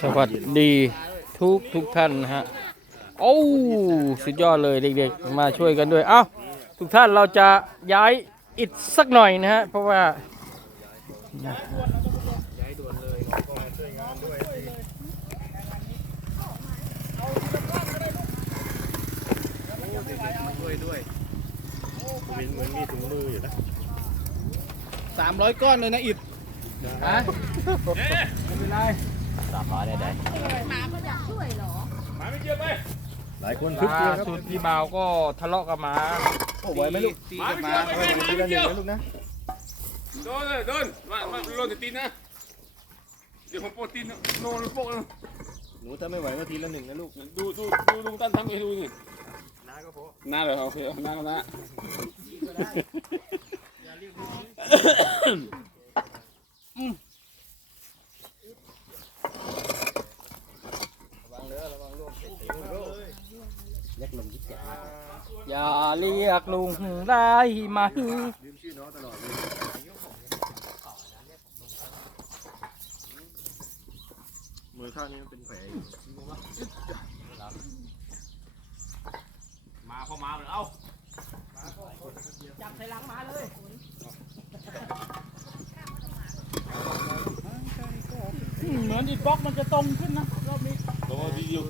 สวัสดีทุกทุกท่านนะฮะ โอ้ สุดยอดเลยเด็กๆ มาช่วยกันด้วย เอ้า ทุกท่านเราจะย้ายอิฐสักหน่อยนะฮะ เพราะว่าสามร้อยก้อนเลยนะอิดฮะไม่เป็นไร หลายคนล่าสุดพี่บ่าวก็ทะเลาะกับหมาโอ้ไหวไหมลูกตีกันมาเอาไปทีละหนึ่งนะลูกนะโดนเลยโดนมามาโดนตีนนะเดี๋ยวผมโปรตีนโดนโปะหนูถ้าไม่ไหวก็ทีละหนึ่งนะลูกดูดูดูลุงตั้นทำเองดูนี่น้าก็พอน้าเลยโอเคน้าก็น้า ล็กลงยิ่งแก่มากอย่าเรียกลุงได้ไหมลืมชื่อน้องตลอดเลยมือข้างนี้มันเป็นแผลอยู่มาพอมาเลยเอ้าจับใส่หลังมาเลยเหมือนอิดบล็อกมันจะตรงขึ้นนะรอบนี้โดนดีอยู่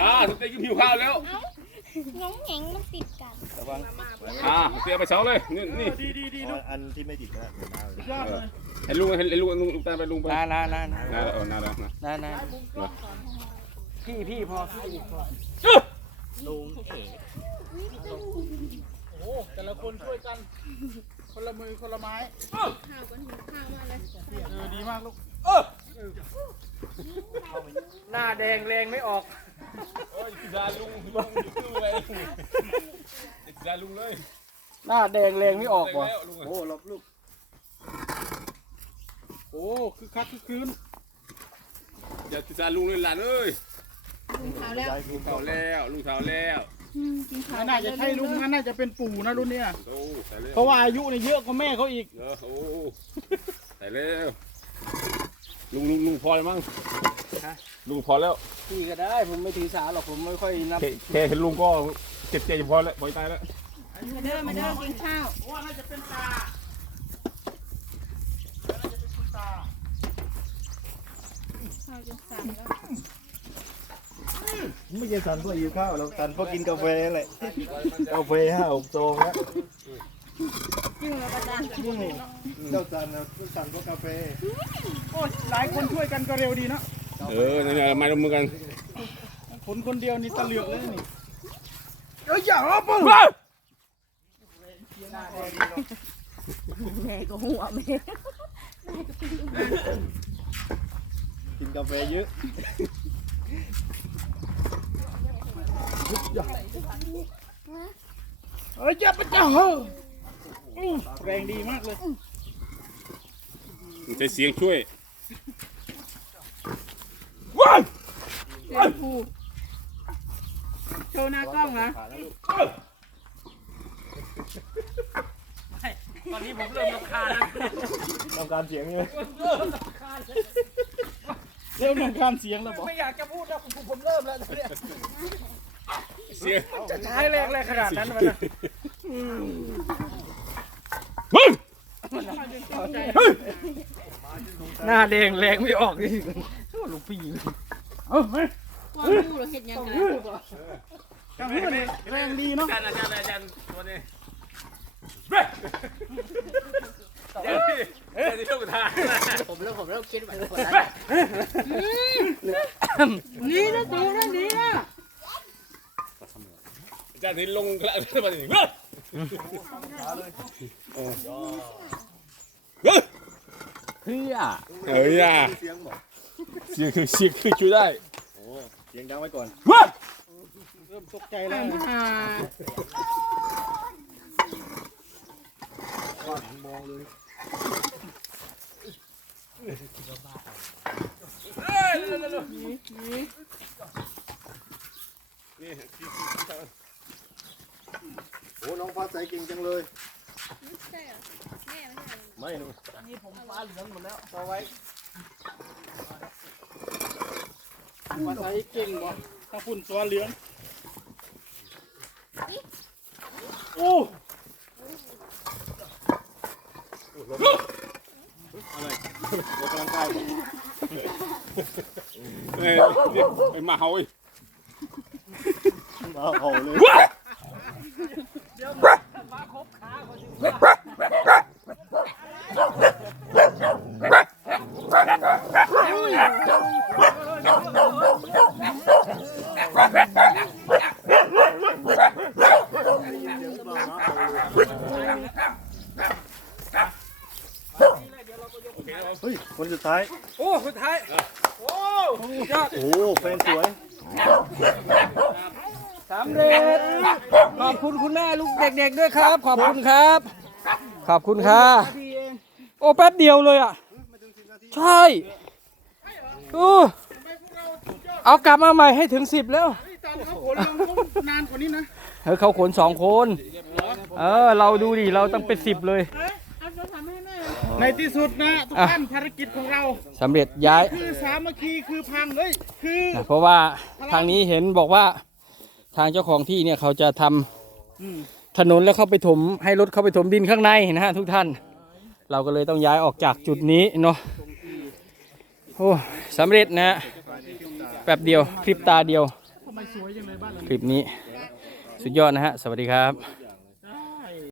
ลาสุดท้ายกินหิวข้าวแล้วน้องแหงมันติดกันอ่าเตรียมไปเช้าเลยนี่นี่ดีดีดีอ๋ออันที่ไม่ติดนะเดี๋ยวมาเลยยอดเลยให้ลุงให้ลุงลุงลุงตามไปลุงไปนานานานาน้าแล้วเออน้าแล้วนะนานาพี่พี่พอพี่พอโอ้แต่ละคนช่วยกัน คนละมือคนละไม้ข้าวกันหิวข้าวมากเลยเออดีมากลูก หน้าแดงแรงไม่ออก โอ้ยดาลุงลุงอยู่เลยดาลุงเลยหน้าแดงแรงไม่ออกว่ะแล้วลุงโอ้หลบลูก โอ้คือคักคือคืนอย่าดาลุงเลยหลานเอ้ยกินข้าวแล้วยายคุณเช้าแล้วลุงเช้าแล้วกินข้าวไม่น่าจะใช่ลุงนะน่าจะเป็นปู่นะรุ่นเนี้ยโอ้ใส่แล้วเพราะว่าอายุเนี่ยเยอะกว่าแม่เขาอีกเออโอ้ใส่แล้ว ลุงลุงลุงพอแล้วมั้งลุงพอแล้วพี่ก็ได้ผมไม่ถือสาหรอกผมไม่ค่อยนับแค่แค่เห็นลุงก็เจ็บเจ็บพอแล้วพอตายแล้วมาเด้อมาเด้อกินข้าวเพราะว่าน่าจะเป็นตาน่าจะเป็นคุณตาข้าวจนสั่นแล้วไม่ใช่สันเพราะหิวข้าวเราสันเพราะกินกาแฟแหละกาแฟห้าหกซองแล้ว จิ้มแล้วก็จานเจ้าสันนะสันเพราะกาแฟโอ้ยหลายคนช่วยกันก็เร็วดีเนอะเออนั่นแหละมาลงมือกันผลคนเดียวนี่ตะเหลือกเลยนี่เอ้ยอย่าเอาปุ๊บแม่ก็หัวแม่กินกาแฟเยอะเอ้ยอย่าไปเจ้าเฮ้ออื้อ แรงดีมากเลยใช้เสียงช่วยเจ้าผู้โชว์หน้ากล้องเหรอผ่านแล้วลูกตอนนี้ผมเริ่มรำคาญแล้วต้องการเสียงนี่ไหมเริ่มรำคาญเสียงแล้วบอกไม่อยากจะพูดแล้วผมผมเริ่มแล้วเนี่ยเสียงจะใช้แรงแรงขนาดนั้นมันนะมึง หน้าแดงแรงไม่ออกนี่ลูกพี่เอ้าเฮ้ยว่าผู้เราเห็นยังไงจังเฮ้ยแรงดีเนาะอาจารย์อาจารย์อาจารย์ตัวนี้เฮ้ยเฮ้ยเฮ้ยนี่ลูกทานผมเริ่มผมเริ่มคิดแบบคนนี่นะดูนะนี่นะอาจารย์นี่ลงกระดาษมาดิเฮ้ยเฮ้ย เพื่อเฮ้ยอะเสียงบอกเสียงคือเสียงคือช่วยได้โอ้เสียงดังไว้ก่อนเฮ้ยเริ่มตกใจแล้วอ่ามองเลยนี่โอ้น้องฟ้าใสเก่งจังเลยเไม่รู้นี่ผมฟ้าเหลืองหมดแล้วเอาไว้ภาษาเก่งบ่ถ้าฝุ่นตัวเหลืองโอ้ออกกำลังกายบ่เอ้ยไอ้หมาเฮาไอ้ยมาเอาเลยเฮ้ย คนสุดท้าย โอ้สุดท้าย โอ้ยอดโอ้โหแฟนสวยสำเร็จ ขอบคุณคุณแม่ลูกเด็กๆด้วยครับ ขอบคุณครับ ขอบคุณค่ะพี่เองโอ้แป๊บเดียวเลยอะ ใช่เออเอากลับมาใหม่ให้ถึงสิบแล้วเฮ้ยตอนเขาขนลงต้องนานกว่านี้นะเฮ้ยเขาขนสองคน เออ เราดูดิ เราต้องเป็นสิบเลย ให้แม่ในที่สุดนะทุกอะท่านภารกิจของเราสำเร็จย้าย คือสามัคคีคือพังเฮ้ยคือ นะเพราะว่าทางนี้เห็นบอกว่าทางเจ้าของที่เนี่ยเขาจะทำอืม ถนนแล้วเข้าไปถมให้รถเข้าไปถมดินข้างในนะฮะทุกท่าน เราก็เลยต้องย้ายออกจากจุดนี้เนาะโอ้สำเร็จนะฮะแป๊บเดียวคลิปตาเดียวทำไมสวยจังเลยบ้านหลังคลิปนี้ สุดยอดนะฮะ สวัสดีครับ